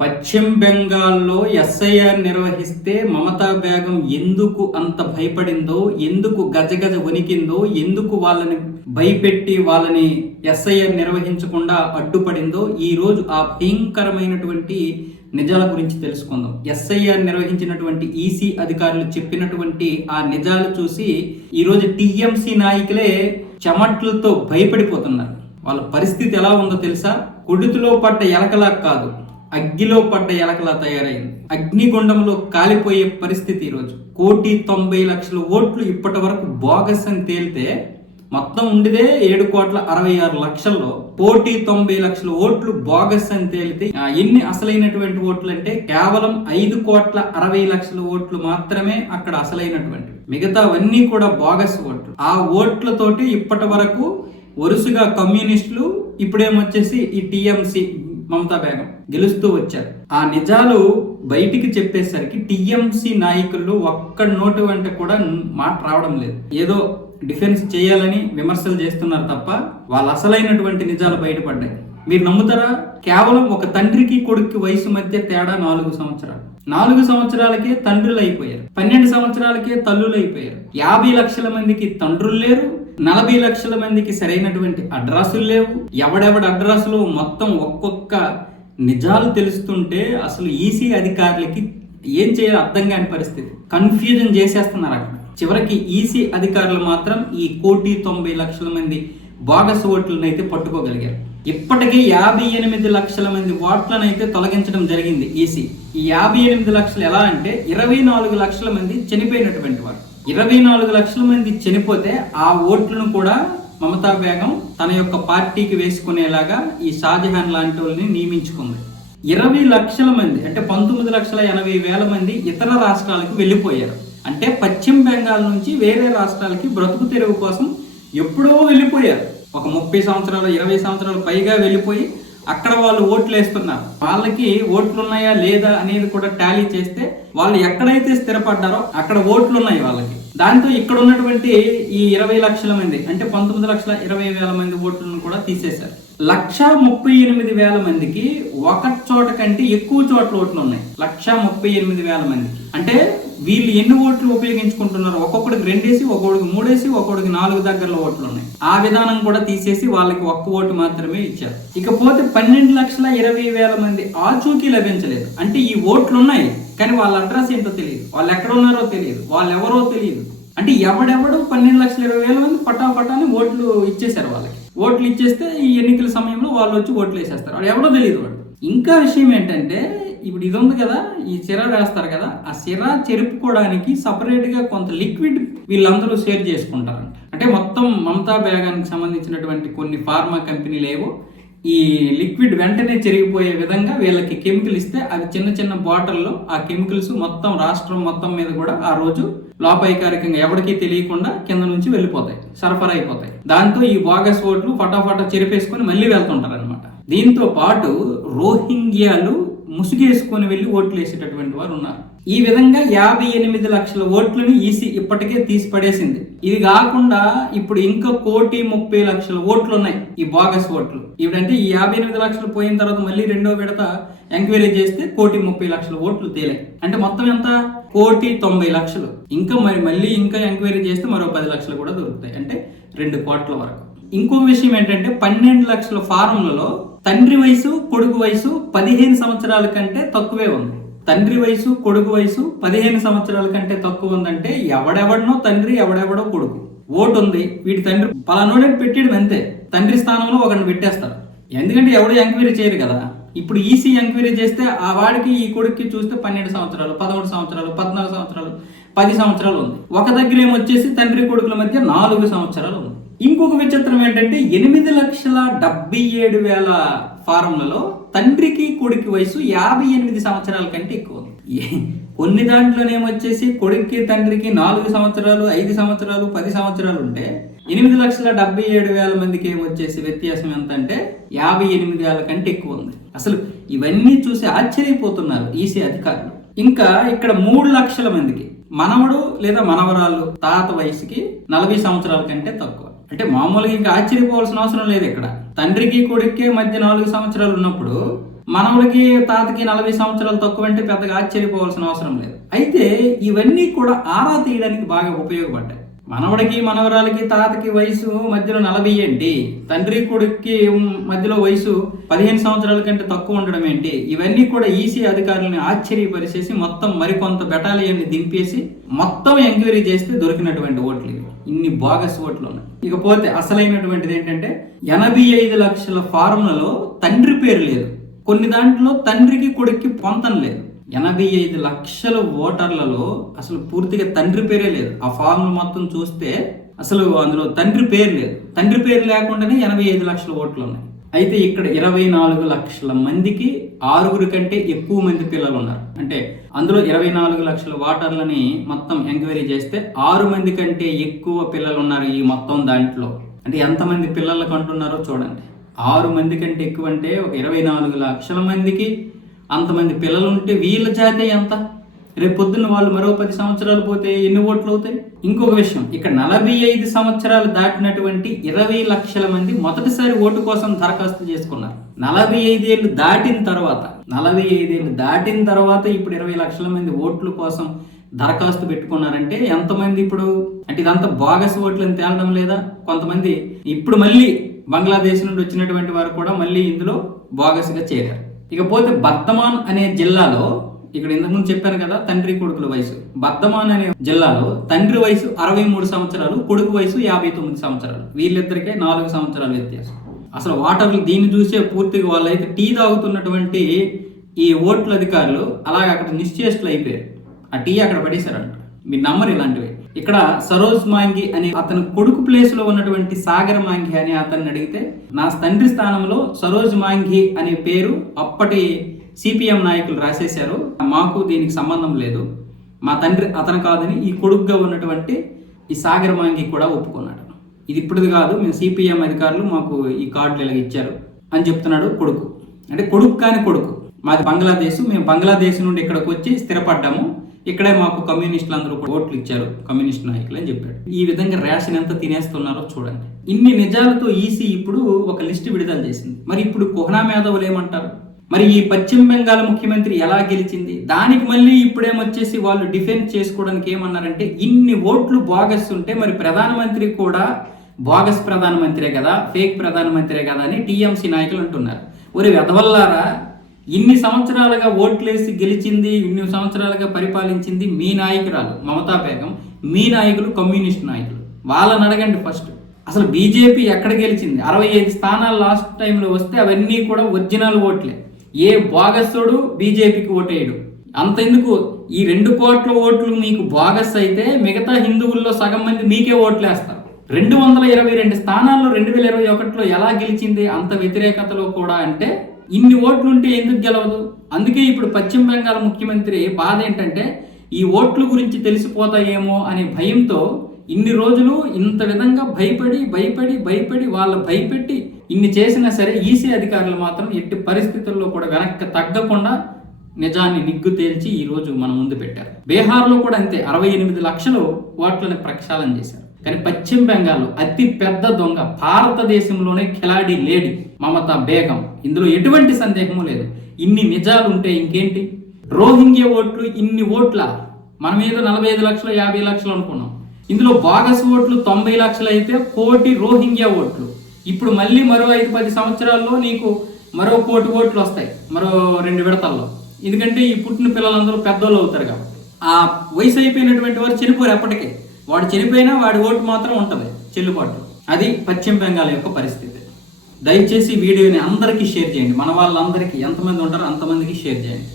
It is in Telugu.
పశ్చిమ బెంగాల్లో ఎస్ఐఆర్ నిర్వహిస్తే మమతా బేగం ఎందుకు అంత భయపడిందో, ఎందుకు గజగజ వణికిందో, ఎందుకు వాళ్ళని భయపెట్టి వాళ్ళని ఎస్ఐఆర్ నిర్వహించకుండా అడ్డుపడిందో ఈ రోజు ఆ భయంకరమైనటువంటి నిజాల గురించి తెలుసుకుందాం. ఎస్ఐఆర్ నిర్వహించినటువంటి ఈసీ అధికారులు చెప్పినటువంటి ఆ నిజాలు చూసి ఈరోజు టీఎంసీ నాయకులే చెమట్లతో భయపడిపోతున్నారు. వాళ్ళ పరిస్థితి ఎలా ఉందో తెలుసా? కుడితిలో పడ్డ ఎలకలా కాదు, అగ్గిలో పడ్డ ఎలకలా తయారైంది. అగ్నిగుండంలో కాలిపోయే పరిస్థితి ఈరోజు. 1,90,00,000 ఓట్లు ఇప్పటి వరకు బోగస్ అని తేలితే మొత్తం ఉండేదే 7,66,00,000లో 1,90,00,000 ఓట్లు బోగస్ అని తేలితే ఎన్ని అసలైనటువంటి ఓట్లు అంటే కేవలం 5,60,00,000 ఓట్లు మాత్రమే అక్కడ అసలైనటువంటి, మిగతావన్నీ కూడా బోగస్ ఓట్లు. ఆ ఓట్లతోటి ఇప్పటి వరకు వరుసగా కమ్యూనిస్టులు, ఇప్పుడేమొచ్చేసి ఈ టీఎంసీ మమతా బేగం గెలుస్తూ వచ్చారు. ఆ నిజాలు బయటికి చెప్పేసరికి టీఎంసీ నాయకులు ఒక్కడి నోటి వెంట కూడా మాట రావడం లేదు. ఏదో డిఫెన్స్ చేయాలని విమర్శలు చేస్తున్నారు తప్ప వాళ్ళ అసలైనటువంటి నిజాలు బయటపడ్డాయి. మీరు నమ్ముతారా? కేవలం ఒక తండ్రికి కొడుక్కి వయసు మధ్య తేడా 4 సంవత్సరాలు. 4 సంవత్సరాలకే తండ్రులు అయిపోయారు, 12 సంవత్సరాలకే తల్లులు అయిపోయారు. 50 లక్షల మందికి తండ్రులు లేరు, 40 లక్షల మందికి సరైనటువంటి అడ్రస్సులు లేవు. ఎవడెవడ అడ్రస్లో మొత్తం ఒక్కొక్క నిజాలు తెలుస్తుంటే అసలు ఈసీ అధికారులకి ఏం చేయాలో అర్థం కాని పరిస్థితి. కన్ఫ్యూజన్ చేసేస్తున్నారు అక్కడ. చివరికి ఈసీ అధికారులు మాత్రం ఈ 1,90,00,000 మంది బోగస్ ఓట్లను అయితే పట్టుకోగలిగారు. ఇప్పటికీ 58 లక్షల మంది ఓట్లను అయితే తొలగించడం జరిగింది ఈసీ. ఈ 58 లక్షలు ఎలా అంటే 24 లక్షల మంది చనిపోయినటువంటి వారు. 24 లక్షల మంది చనిపోతే ఆ ఓట్లను కూడా మమతా బేగం తన యొక్క పార్టీకి వేసుకునేలాగా ఈ షాజహాన్ లాంటి వాళ్ళని నియమించుకుంది. 20 లక్షల మంది అంటే 19,80,000 మంది ఇతర రాష్ట్రాలకు వెళ్ళిపోయారు. అంటే పశ్చిమ బెంగాల్ నుంచి వేరే రాష్ట్రాలకి బ్రతుకు తెరువు కోసం ఎప్పుడో వెళ్ళిపోయారు. ఒక 30 సంవత్సరాలు 20 సంవత్సరాలు పైగా వెళ్ళిపోయి అక్కడ వాళ్ళు ఓట్లు వేస్తున్నారు. వాళ్ళకి ఓట్లు ఉన్నాయా లేదా అనేది కూడా టాలీ చేస్తే వాళ్ళు ఎక్కడైతే స్థిరపడ్డారో అక్కడ ఓట్లు ఉన్నాయి వాళ్ళకి. దాంతో ఇక్కడ ఉన్నటువంటి ఈ 20 లక్షల మంది అంటే 19,20,000 మంది ఓట్లను కూడా తీసేశారు. 1,38,000 మందికి ఒక చోట కంటే ఎక్కువ చోట్ల ఓట్లు ఉన్నాయి. 1,38,000 మందికి అంటే వీళ్ళు ఎన్ని ఓట్లు ఉపయోగించుకుంటున్నారు? ఒక్కొక్కడికి 2 వేసి, ఒక్కొక్కడికి 3 వేసి, ఒక్కొక్కడికి 4 దగ్గరలో ఓట్లు ఉన్నాయి. ఆ విధానం కూడా తీసేసి వాళ్ళకి ఒక్క ఓటు మాత్రమే ఇచ్చారు. ఇకపోతే 12,20,000 మంది ఆచూకీ లభించలేదు. అంటే ఈ ఓట్లు ఉన్నాయి కానీ వాళ్ళ అడ్రస్ ఏంటో తెలియదు, వాళ్ళు ఎక్కడ ఉన్నారో తెలియదు, వాళ్ళు ఎవరో తెలియదు. అంటే ఎవడెవడు 12,20,000 మంది పటాపటాన్ని ఓట్లు ఇచ్చేశారు. వాళ్ళకి ఓట్లు ఇచ్చేస్తే ఈ ఎన్నికల సమయంలో వాళ్ళు వచ్చి ఓట్లు వేసేస్తారు. వాళ్ళు ఎవరో తెలియదు. వాళ్ళు ఇంకా విషయం ఏంటంటే ఇప్పుడు ఇది ఉంది కదా, ఈ సిరా వేస్తారు కదా, ఆ సిరా చెరుపుకోవడానికి సపరేట్ గా కొంత లిక్విడ్ వీళ్ళందరూ షేర్ చేసుకుంటారంట. అంటే మొత్తం మమతా బేగానికి సంబంధించినటువంటి కొన్ని ఫార్మా కంపెనీలు ఏవో ఈ లిక్విడ్ వెంటనే చెరిగిపోయే విధంగా వీళ్ళకి కెమికల్ ఇస్తే అవి చిన్న చిన్న బాటిల్లో ఆ కెమికల్స్ మొత్తం రాష్ట్రం మొత్తం మీద కూడా ఆ రోజు లోపాయికారికంగా ఎవరికీ తెలియకుండా కింద నుంచి వెళ్ళిపోతాయి, సరఫరా అయిపోతాయి. దాంతో ఈ బోగస్ ఓట్లు ఫటాఫటా చెరిపేసుకొని మళ్ళీ వెళ్తుంటారు అనమాట. దీంతో పాటు రోహింగ్యాలు ముసుగేసుకొని వెళ్ళి ఓట్లు వేసేటటువంటి వారు ఉన్నారు. ఈ విధంగా 58 లక్షల ఓట్లను ఈసీ ఇప్పటికే తీసి పడేసింది. ఇది కాకుండా ఇప్పుడు ఇంకా 1,30,00,000 ఓట్లు ఉన్నాయి ఈ బోగస్ ఓట్లు. ఇప్పుడంటే ఈ 58 లక్షలు పోయిన తర్వాత మళ్ళీ రెండో విడత ఎంక్వైరీ చేస్తే 1,30,00,000 ఓట్లు తేలాయి. అంటే మొత్తం ఎంత? 1,90,00,000. ఇంకా మళ్ళీ ఇంకా ఎంక్వైరీ చేస్తే మరో 10 లక్షలు కూడా దొరుకుతాయి. అంటే 2 కోట్ల వరకు. ఇంకో విషయం ఏంటంటే 12 లక్షల ఫారంలలో తండ్రి వయసు కొడుకు వయసు 15 సంవత్సరాల కంటే తక్కువే ఉంది. తండ్రి వయసు కొడుకు వయసు 15 సంవత్సరాల కంటే తక్కువ ఉందంటే ఎవడెవడనో తండ్రి, ఎవడెవడో కొడుకు. ఓటు ఉంది, వీటి తండ్రి పలానోడని పెట్టేయడం అంతే. తండ్రి స్థానంలో ఒకరిని పెట్టేస్తారు. ఎందుకంటే ఎవడు ఎంక్వైరీ చేయరు కదా. ఇప్పుడు ఈసీ ఎంక్వైరీ చేస్తే ఆ వాడికి ఈ కొడుక్కి చూస్తే 12 సంవత్సరాలు 13 సంవత్సరాలు 14 సంవత్సరాలు 10 సంవత్సరాలు ఉంది. ఒక దగ్గర ఏమొచ్చేసి తండ్రి కొడుకుల మధ్య 4 సంవత్సరాలు ఉంది. ఇంకొక విచిత్రం ఏంటంటే 8,77,000 ఫారంలలో తండ్రికి కొడుకు వయసు 58 సంవత్సరాల కంటే ఎక్కువ ఉంది. కొన్ని దాంట్లోనేమొచ్చేసి కొడుక్కి తండ్రికి 4 సంవత్సరాలు 5 సంవత్సరాలు 10 సంవత్సరాలు ఉంటే 8,77,000 మందికి ఏమొచ్చేసి వ్యత్యాసం ఎంత అంటే 58,000 కంటే ఎక్కువ ఉంది. అసలు ఇవన్నీ చూసి ఆశ్చర్యపోతున్నారు ఈసీ అధికారులు. ఇంకా ఇక్కడ 3 లక్షల మందికి మనవడు లేదా మనవరాలు తాత వయసుకి 40 సంవత్సరాల కంటే తక్కువ. అంటే మామూలుగా ఇంకా ఆశ్చర్యపోవాల్సిన అవసరం లేదు. ఇక్కడ తండ్రికి కొడుక్కే మధ్య 4 సంవత్సరాలు ఉన్నప్పుడు మనవడికి తాతకి 40 సంవత్సరాలు తక్కువ అంటే పెద్దగా ఆశ్చర్యపోవాల్సిన అవసరం లేదు. అయితే ఇవన్నీ కూడా ఆరా తీయడానికి బాగా ఉపయోగపడ్డాయి. మనవడికి మనవరాలకి తాతకి వయసు మధ్యలో 40 ఏంటి, తండ్రి కొడుక్కి మధ్యలో వయసు 15 సంవత్సరాల కంటే తక్కువ ఉండడం ఏంటి, ఇవన్నీ కూడా ఈసీ అధికారులను ఆశ్చర్యపరిచేసి మొత్తం మరికొంత బెటాలియన్ని దింపేసి మొత్తం ఎంక్వైరీ చేస్తే దొరికినటువంటి ఓట్లు ఇవి. ఇన్ని బోగస్ ఓట్లు ఉన్నాయి. ఇకపోతే అసలైనటువంటిది ఏంటంటే 85 లక్షల ఫారంలలో తండ్రి పేరు లేదు. కొన్ని దాంట్లో తండ్రికి కొడుక్కి పొంతం లేదు. 85 లక్షల ఓటర్లలో అసలు పూర్తిగా తండ్రి పేరే లేదు. ఆ ఫామ్ మొత్తం చూస్తే అసలు అందులో తండ్రి పేరు లేదు. తండ్రి పేరు లేకుండానే 85 లక్షల ఓట్లు ఉన్నాయి. అయితే ఇక్కడ 24 లక్షల మందికి 6 కంటే ఎక్కువ మంది పిల్లలు ఉన్నారు. అంటే అందులో 24 లక్షల ఓటర్లని మొత్తం ఎంక్వైరీ చేస్తే 6 మంది కంటే ఎక్కువ పిల్లలు ఉన్నారు ఈ మొత్తం దాంట్లో. అంటే ఎంతమంది పిల్లలకు అంటున్నారో చూడండి. 6 మంది కంటే ఎక్కువ అంటే ఒక 24 లక్షల మందికి అంతమంది పిల్లలు ఉంటే వీళ్ళ జాతే ఎంత? రేపు పొద్దున్న వాళ్ళు మరో 10 సంవత్సరాలు పోతే ఎన్ని ఓట్లు అవుతాయి? ఇంకొక విషయం, ఇక్కడ 45 సంవత్సరాలు దాటినటువంటి 20 లక్షల మంది మొదటిసారి ఓటు కోసం దరఖాస్తు చేసుకున్నారు. 45 ఏళ్ళు దాటిన తర్వాత ఇప్పుడు 20 లక్షల మంది ఓట్ల కోసం దరఖాస్తు పెట్టుకున్నారంటే ఎంతమంది ఇప్పుడు? అంటే ఇదంతా బోగస్ ఓట్లు అని తేలడం లేదా? కొంతమంది ఇప్పుడు మళ్ళీ బంగ్లాదేశ్ నుండి వచ్చినటువంటి వారు కూడా మళ్ళీ ఇందులో బోగస్గా చేరారు. ఇకపోతే బర్ధమాన్ అనే జిల్లాలో, ఇక్కడ ఇంతకుముందు చెప్పాను కదా తండ్రి కొడుకుల వయసు, బర్ధమాన్ అనే జిల్లాలో తండ్రి వయసు 63 సంవత్సరాలు, కొడుకు వయసు 59 సంవత్సరాలు. వీళ్ళిద్దరికే 4 సంవత్సరాల వ్యత్యాసం. అసలు ఓటర్లు దీన్ని చూసే పూర్తిగా వాళ్ళైతే టీ తాగుతున్నటువంటి ఈ ఓట్ల అధికారులు అలాగే అక్కడ నిశ్చేష్టులు అయిపోయారు. ఆ టీ అక్కడ పడేశారంట. మీరు నమ్మరు ఇలాంటివి. ఇక్కడ సరోజ్ మాంఘీ అనే అతని కొడుకు ప్లేస్ లో ఉన్నటువంటి సాగర్ మాంఘీ అనే అతన్ని అడిగితే నా తండ్రి స్థానంలో సరోజ్ మాంఘీ అనే పేరు అప్పటి సిపిఎం నాయకులు రాసేశారు, మాకు దీనికి సంబంధం లేదు, మా తండ్రి అతను కాదని ఈ కొడుకుగా ఉన్నటువంటి ఈ సాగర్ మాంఘీ కూడా ఒప్పుకున్నాడు. ఇది ఇప్పుడుది కాదు, మేము సిపిఎం అధికారులు మాకు ఈ కార్డులు ఇలా ఇచ్చారు అని చెప్తున్నాడు కొడుకు. అంటే కొడుకు కాని కొడుకు, మాది బంగ్లాదేశ్, మేము బంగ్లాదేశ్ నుండి ఇక్కడికి వచ్చి స్థిరపడ్డాము, ఇక్కడే మాకు కమ్యూనిస్టులు అందరూ ఓట్లు ఇచ్చారు, కమ్యూనిస్ట్ నాయకులు అని చెప్పాడు. ఈ విధంగా రేషన్ ఎంత తినేస్తున్నారో చూడండి. ఇన్ని నిజాలతో ఈసీ ఇప్పుడు ఒక లిస్టు విడుదల చేసింది. మరి ఇప్పుడు కుహనా మేధావులు ఏమంటారు? మరి ఈ పశ్చిమ బెంగాల్ ముఖ్యమంత్రి ఎలా గెలిచింది? దానికి మళ్ళీ ఇప్పుడేమొచ్చేసి వాళ్ళు డిఫెండ్ చేసుకోవడానికి ఏమన్నారంటే ఇన్ని ఓట్లు బోగస్ ఉంటే మరి ప్రధానమంత్రి కూడా బోగస్ ప్రధానమంత్రే కదా, ఫేక్ ప్రధానమంత్రే కదా అని టీఎంసీ నాయకులు అంటున్నారు. ఒరే వెదవల్లారా, ఇన్ని సంవత్సరాలుగా ఓట్లేసి గెలిచింది, ఇన్ని సంవత్సరాలుగా పరిపాలించింది మీ నాయకురాలు మమతా బేగం, మీ నాయకులు కమ్యూనిస్ట్ నాయకులు. వాళ్ళని అడగండి ఫస్ట్. అసలు బీజేపీ ఎక్కడ గెలిచింది? 65 స్థానాలు లాస్ట్ టైంలో వస్తే అవన్నీ కూడా ఒరిజినల్ ఓట్లే. ఏ బోగస్సుడు బీజేపీకి ఓటేయడు. అంతెందుకు, ఈ 2 కోట్ల ఓట్లు మీకు బోగస్ అయితే మిగతా హిందువుల్లో సగం మంది మీకే ఓట్లేస్తారు. 222 స్థానాల్లో 2021లో ఎలా గెలిచింది అంత వ్యతిరేకతలో కూడా? అంటే ఇన్ని ఓట్లుంటే ఎందుకు గెలవదు? అందుకే ఇప్పుడు పశ్చిమ బెంగాల్ ముఖ్యమంత్రి బాధ ఏంటంటే ఈ ఓట్ల గురించి తెలిసిపోతాయేమో అనే భయంతో ఇన్ని రోజులు ఇంత విధంగా భయపడి వాళ్ళ భయపెట్టి ఇన్ని చేసినా సరే ఈసీ అధికారులు మాత్రం ఎట్టి పరిస్థితుల్లో కూడా వెనక్కి తగ్గకుండా నిజాన్ని నిగ్గు తేల్చి ఈ రోజు మన ముందు పెట్టారు. బీహార్లో కూడా అంతే, 68 లక్షలు ఓట్లను ప్రక్షాళన చేశారు. కానీ పశ్చిమ బెంగాల్ అతి పెద్ద దొంగ, భారతదేశంలోనే ఖిలాడి లేడీ మమతా బేగం. ఇందులో ఎటువంటి సందేహము లేదు. ఇన్ని నిజాలు ఉంటే ఇంకేంటి? రోహింగ్యా ఓట్లు ఇన్ని ఓట్ల, మన మీద 45 లక్షలు 50 లక్షలు అనుకున్నాం. ఇందులో బోగస్ ఓట్లు 90 లక్షలు అయితే 1 కోటి రోహింగ్యా ఓట్లు. ఇప్పుడు మళ్ళీ మరో 5-10 సంవత్సరాల్లో నీకు మరో 1 కోటి ఓట్లు వస్తాయి, మరో 2 విడతల్లో. ఎందుకంటే ఈ పుట్టిన పిల్లలందరూ పెద్దోళ్ళు అవుతారు కాబట్టి. ఆ వయసు అయిపోయినటువంటి వారు చనిపోరు ఎప్పటికే. వాడు చనిపోయినా వాడి ఓటు మాత్రం ఉంటుంది చెల్లుబాటు. అది పశ్చిమ బెంగాల్ యొక్క పరిస్థితి. దయచేసి వీడియోని అందరికీ షేర్ చేయండి. మన వాళ్ళందరికీ ఎంతమంది ఉంటారో అంతమందికి షేర్ చేయండి.